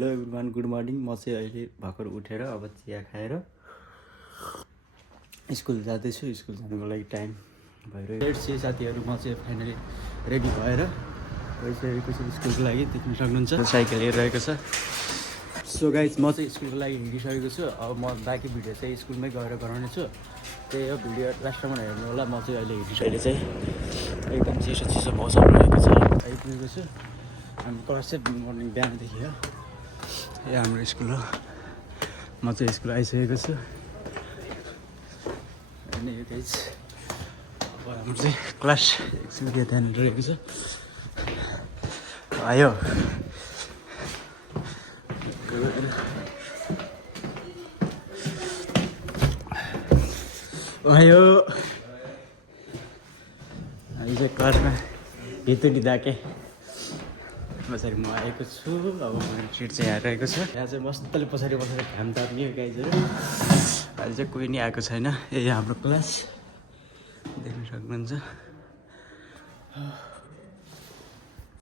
Hello everyone, good morning. म चाहिँ अहिले भर्खर उठेर अब चिया खाएर स्कुल जाँदैछु। स्कुल जानुको लागि टाइम भइरहेको लेट चाहिँ साथीहरू। म चाहिँ फाइनली रेडी भएर गइसकेको छु स्कुलको लागि। देख्न सक्नुहुन्छ साइकल हेरिरहेको छ। सो गाइज, म चाहिँ स्कुलको लागि हिँडिसकेको छु। अब म बाँकी भिडियो चाहिँ स्कुलमै गएर गराउने छु। त्यही हो, भिडियो लास्टसम्म हेर्नु होला। म चाहिँ अहिले हिँडिसकेको चाहिँ एकदम चिसो चिसो मौसम रहेको छ। आइपुगेको छु। हामी क्लास चाहिँ मर्निङ बिहानदेखि हो। यो हाम्रो स्कुल हो। म चाहिँ स्कुल आइसकेको छु। अनि यो गाइज अब हाम्रो चाहिँ क्लास एकछिन के ध्यान रहेको छ। आयो आयो हामी चाहिँ क्लासमा भित्री दाके पछाडि म आएको छु। अब मेरो सिट चाहिँ यहाँ रहेको छ। यहाँ चाहिँ मस्तले पछाडि बसेर घाम ताप्ने गाइजहरू। अहिले चाहिँ कोही नि आएको छैन। यही हाम्रो क्लास देख्न सक्नुहुन्छ।